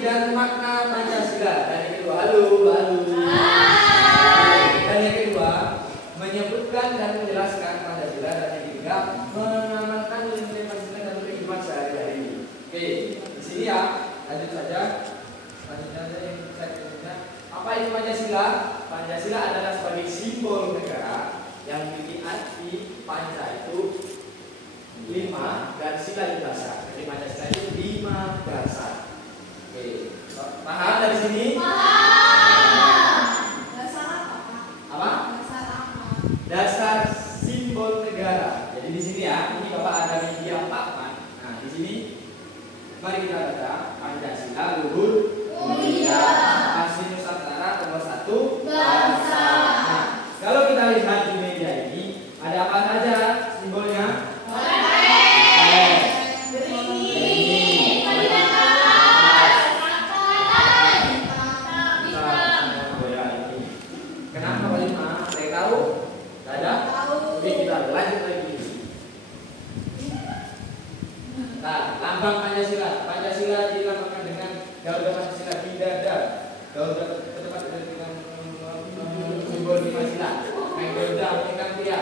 dan makna Pancasila. Dan yang kedua, halo. Dan yang kedua, menyebutkan dan menjelaskan Pancasila. Dan yang ketiga, mengamalkan nilai Pancasila dalam kehidupan sehari-hari. Oke, di sini ya, lanjut saja. Apa itu Pancasila? Pancasila adalah sebagai simbol negara yang memiliki arti panca itu 5 dan sila itu dasar. Jadi Pancasila itu 5 dasar. Oke, paham dari sini? Paham. Dasar apa, Pak? Apa? Dasar apa? Dasar simbol negara. Jadi di sini ya, ini Bapak ada media Pak. Nah, di sini mari kita baca Pancasila luhur mulia, asli Nusantara, nomor 1 bangsa. Nah, kalau kita lihat di media ini ada apa saja simbolnya? Kenapa Pak? Saya tahu? Tidak ada? Oke, kita lanjut lagi. Nah, lambang Pancasila. Pancasila dilambangkan dengan Garuda Pancasila di dada. Garuda bertempat dengan simbol Pancasila. Naik Garuda meningkat pria.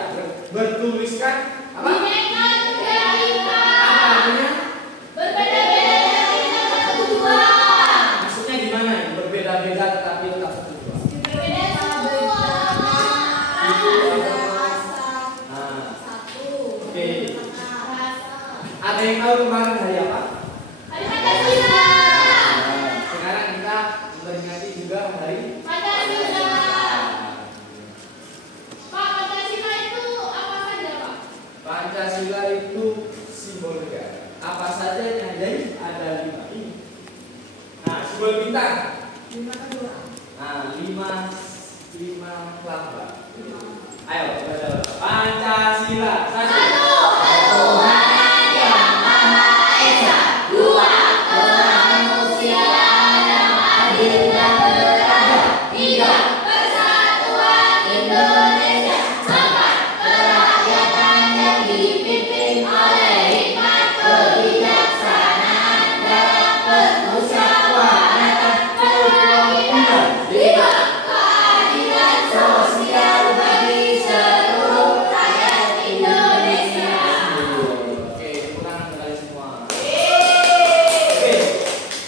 Bertuliskan apa? Bineka Tunggal Ika. Apa artinya? Berbeda-beda tetapi tetap satu tujuan. Maksudnya gimana ini? Berbeda-beda tetapi tetap satu tujuan. Berbeda satu agama. Nah, Satu. oke. Rasa. Ada yang tahu kemarin hari apa? Hari Pancasila. Nah, sekarang kita memperingati juga hari Pancasila. Pak, Pancasila itu apa saja, Pak? Pancasila itu simbol negara. Apa saja yang jadi ada 5 ini. Nah, simbol bintang. Nah, 5 lambang. Ayo, Pancasila. Satu. Tuhan yang Maha Esa. 2. Kemanusiaan yang adil dan beradab. 3. Persatuan Indonesia. 4. Kerakyatan yang dipimpin oleh hikmat kebijaksanaan dalam permusyawaratan perwakilan. 5. Keadilan sosial bagi seluruh rakyat Indonesia. Oke, pulang kalian semua. Oke,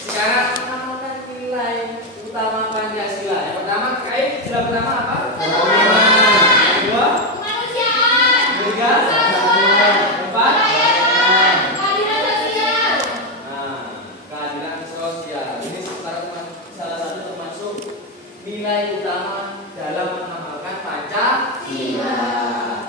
sekarang mengamalkan nilai utama Pancasila. Yang pertama, sila pertama apa? Ketuhanan. Kedua, Kemanusiaan. ketiga, keempat, Keadilan sosial. nah, keadilan sosial. Ini salah satu termasuk nilai utama dalam mengamalkan Pancasila.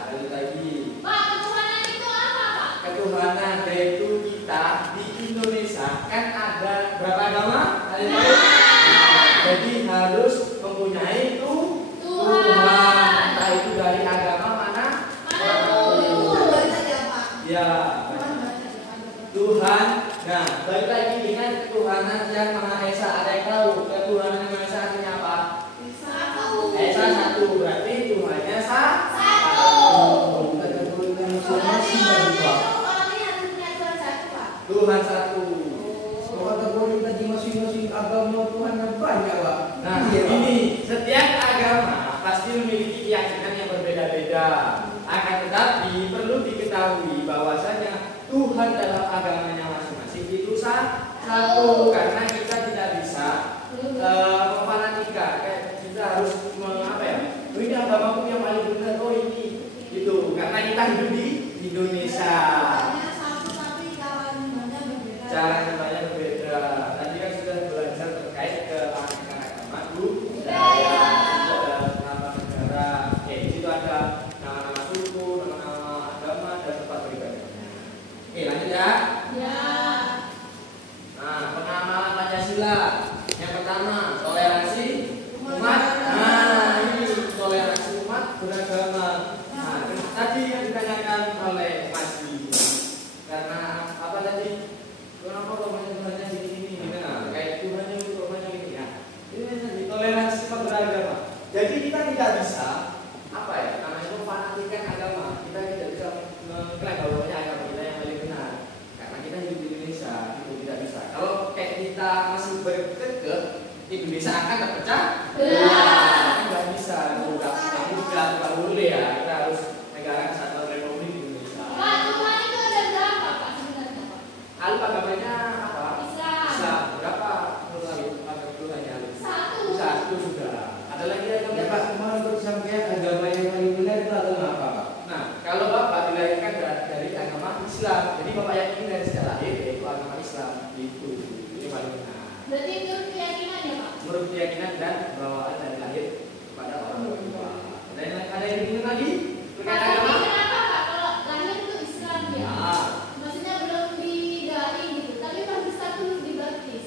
Lanjut lagi. Pak, ketuhanan itu apa, Pak? Ketuhanan yaitu kita di Indonesia kan ada berapa agama? Ada yang tahu? Jadi harus mempunyai Tuhan. Entah itu dari agama mana? Ya, Tuhan. Nah, balik lagi dengan ketuhanan yang Maha Esa. Ada yang tahu ketuhanan yang Maha Esa artinya apa? Esa satu, berarti Tuhannya satu. Tuhan satu. Nah, ini setiap agama pasti memiliki keyakinan yang berbeda-beda. Akan tetapi perlu diketahui bahwasanya Tuhan dalam agamanya masing-masing itu satu. Karena kita tidak bisa memfanatika. Kita harus apa ya? Oh, ini agamaku yang paling benar. Oh ini gitu. Karena kita hidup di Indonesia. Cara nyembahnya berbeda. Tadi kan sudah belajar terkait keanekaragaman agama, budaya, nama negara. Oke, di situ ada nama-nama suku, nama-nama agama dan tempat beribadahnya. Oke, lanjut ya. Nah, pengamalan Pancasila. Yang pertama, toleransi umat. Nah, ini toleransi umat beragama. Nah, tadi yang ditanyakan oleh Mas Bima. Karena apa tadi? Kenapa Tuhannya gini? Nah, kayak Tuhannya itu Tuhannya gini ya. Ini tadi toleransi umat beragama. Jadi kita tidak bisa apa ya? Namanya memfanatikan agama. Kita tidak bisa mengklaim bahwa agama kita yang paling benar. Karena kita hidup di Indonesia, itu tidak bisa. Kalau kayak kita masih berkekeh, Indonesia akan terpecah belah. nggak bisa, ini juga nggak boleh ya, kita harus negara kesatuan Republik Indonesia. Pak, Tuhan itu ada berapa Pak sebenarnya Pak? Lalu agamanya apa? Islam. Islam. Berapa menurut agama Tuhannya? Satu. Sudah. Ada lagi agama? Ya Pak, cuma untuk sampean agama yang paling benar itu agama apa Pak? Nah, kalau Bapak dilahirkan dari agama Islam, jadi Bapak yakin dari sejak lahir yaitu agama Islam. Itu ini paling benar. Berarti itu keyakinan ya Pak? Menurut keyakinan dan bawaan dari lahir kepada orang tua. Dan ada yang bingung lagi Pak, terkait tapi agama? kenapa Pak kalau lahir itu Islam ya? Nah, Maksudnya belum didai gitu, tapi pas besar tuh dibaptis.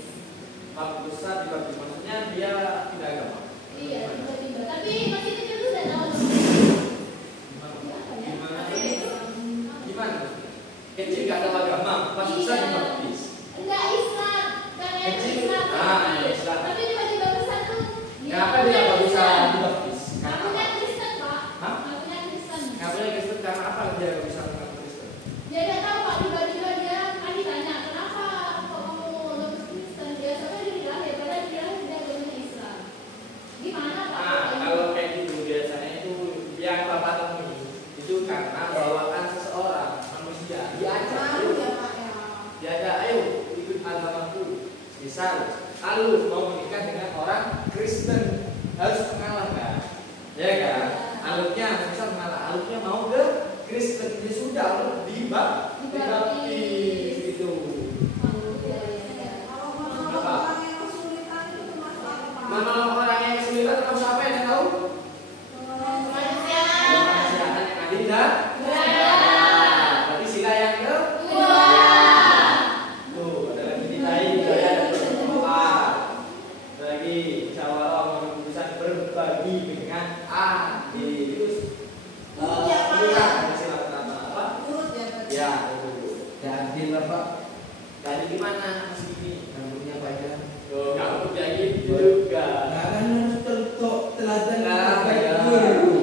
Bapak besar dibaptis, maksudnya dia tidak agama. Iya, tiba-tiba. Tapi masih kecil tuh udah tahu. Gimana? Kecil nggak tahu agama, pas besar Iya. dibaptis. Enggak Islam, kan yang Kecil? Islam. Islam. Tapi tiba-tiba besar tuh. Kenapa dia nggak bisa dibaptis? Aku kan Kristen Pak. Hah? Aku kan Kristen. Nggak boleh Kristen karena apa dia nggak bisa mengaku Kristen? Dia nggak tahu Pak, tiba-tiba dia kan ditanya kenapa kok kamu lulus Kristen? Dia sampai dia bilang ya padahal dia tidak agamanya Islam. Gimana Pak? Nah, kalau kayak gitu biasanya itu yang Bapak temui itu karena bawaan seseorang manusia diajak, ayo ikut agamaku. Misal, lalu mau menikah dengan orang Kristen harus mengalah kan? Ya kan? Alurnya misal mengalah, alurnya mau ke Kristen dia sudah dibaptis itu. Mana orang yang kesulitan kamu siapa yang tahu? Kemanusiaan yang adil dan berarti sila yang ke tuh ada lagi nilai budaya dan bermanfaat. Ada lagi musyawarah keputusan berbagi dengan adil. Itu peluang dari sila pertama apa? Ya itu. Ya adil lah Pak. Jadi gimana masih ini? Rambutnya panjang. Kamu kayak gitu juga. Nah kan harus contoh teladan Nah, baik ya. guru.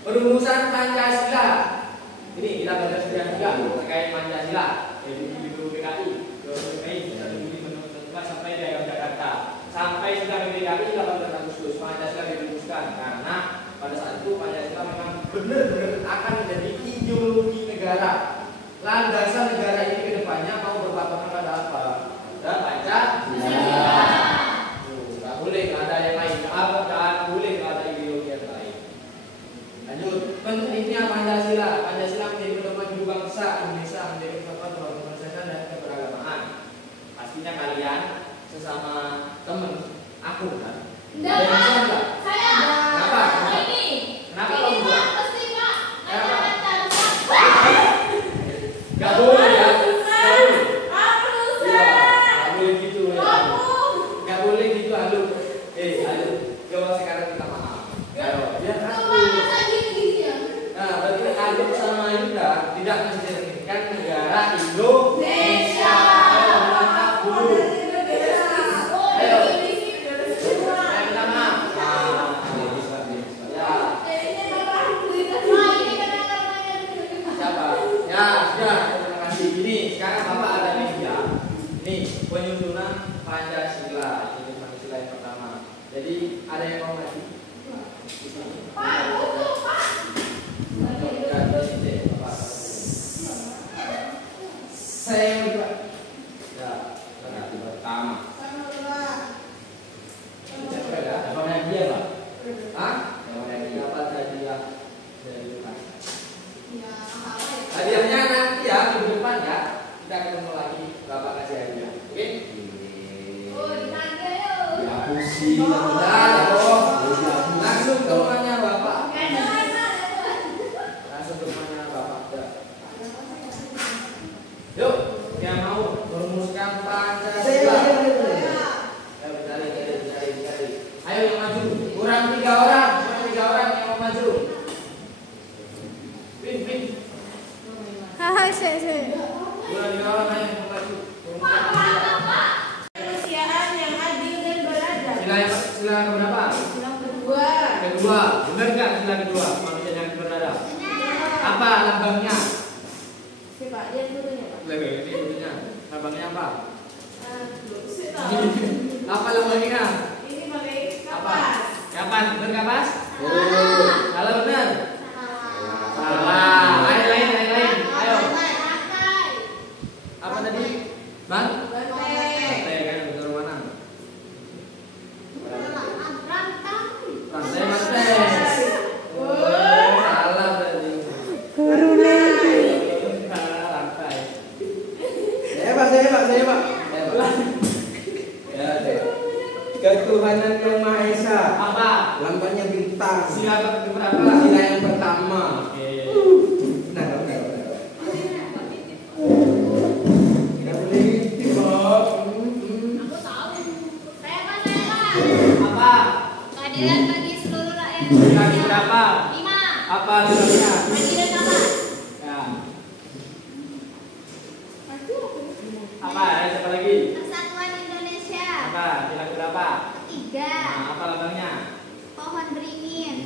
Perumusan Pancasila. Ini kita belajar sejarah juga terkait Pancasila. Jadi di BPKI, satu Juli sampai di Agam Jakarta. Sampai sudah BPKI 18 Agustus Pancasila dirumuskan karena pada saat itu Pancasila memang benar-benar akan menjadi ideologi negara. Landasan negara ini ke depannya mau berpatokan pada apa? Pada Pancasila. Nggak boleh nggak ada yang lain. Nggak boleh nggak ada ideologi yang lain. Lanjut, pentingnya Pancasila. Pancasila menjadi pedoman hidup bangsa Indonesia, menjadi pedoman berbangsa dan keberagamaan. Pastinya kalian sesama temen aku kan. Enggak Ada yang Pak, bisa nggak? saya. Kenapa? Ini. Kenapa Ini kamu Pak, buat? pasti Pak. Kenapa? Ada kata. Gak boleh ya. Aku Gak boleh gitu ya. Aku. Gak boleh gitu alu. Ayo, coba sekarang kita maaf. Ayo, biar aku. Tuhan masa gini-gini ya? Nah, berarti Alu sama Yuda tidak mencerminkan negara Indonesia. Ayo, maaf dulu. Oh, Ayo. ini sih. Ayo, minta maaf. Ya, Pak, ini kata-katanya dulu. siapa? Ya, sudah. Terima kasih. Ini sekarang Bapak ada media. Ini penyusunan Pancasila. Ini Pancasila yang pertama. Jadi ada yang mau ngaji? Di sini. Pak, butuh Pak. Saya yang berdua. Ya, Yang pertama. siapa ya? Apa dia Pak? Hah? Yang dia. Dapat hadiah dari Tuhan. Ya, apa ya? Hadiahnya nanti ya minggu depan ya. Kita ketemu lagi Bapak kasih hadiah. Oke? Oh, ditanda yuk. Dihapusi. Nah, langsung ke rumahnya Bapak. Langsung ke rumahnya Bapak. Ya. Yuk, yang mau merumuskan Pancasila. Ayo, cari. Ayo yang maju. Kurang 3 orang. Yang mau maju. Pin. Kurang 3 orang ayo yang mau maju. Merumuskan Pancasila. Kemanusiaan yang adil dan beradab. Sila berapa? Yang kedua, Kedua. Benar nggak sila kedua? Manusia yang beradab. Apa lambangnya? si Pak dia turunnya Pak. Ini bentuknya. Lambangnya Lambangnya apa? Sih tahu. Apa lambangnya? Ini pakai Apa? kapas. Kapas, bener kapas? Oh. Kalau bener? Salah. Lain. Ayo. Apa tadi? Bang? Rantai kan, betul mana? Rantai rantai. Salah berarti. Salah rantai. Saya Pak. Ya, deh. Ketuhanan yang Maha Esa. Apa? Lambangnya bintang. Sila berapa? Sila yang pertama. Oke. Benar. Tidak boleh gitu, Bob. Apa? Keadilan bagi seluruh rakyat Sila Indonesia. berapa? 5. Apa silanya? Adil dan sama. Ya. Apa? Ada siapa lagi? Persatuan Indonesia. Apa? Sila berapa? 3. Nah, apa lambangnya? Pohon beringin.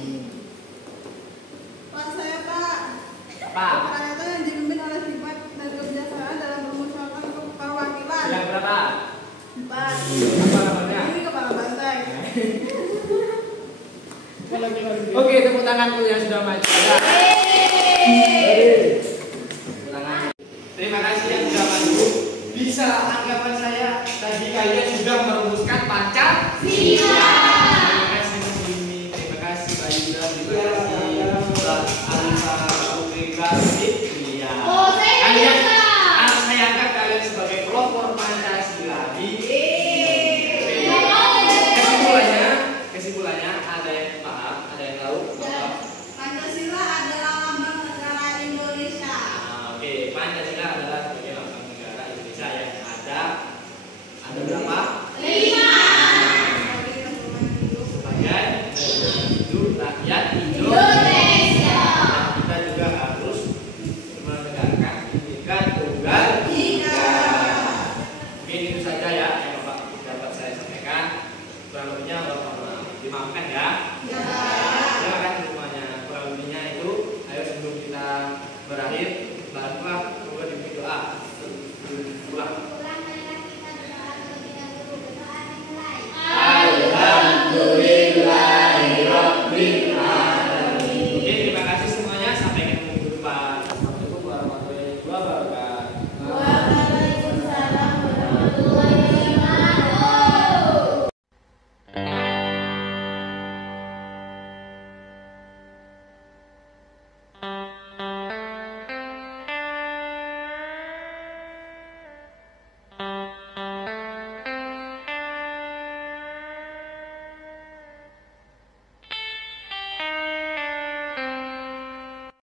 Pak saya Pak. Apa? Peperangan itu yang dipimpin oleh sifat dan kebijaksanaan dalam memusyawarahkan perwakilan. Sila berapa? 4. Apa lambangnya? Ini kepala banteng. Oke, tepuk tanganku yang sudah maju. Tepuk tangan. Terima kasih yang sudah maju. Bisa anggapan saya tadi kalian sudah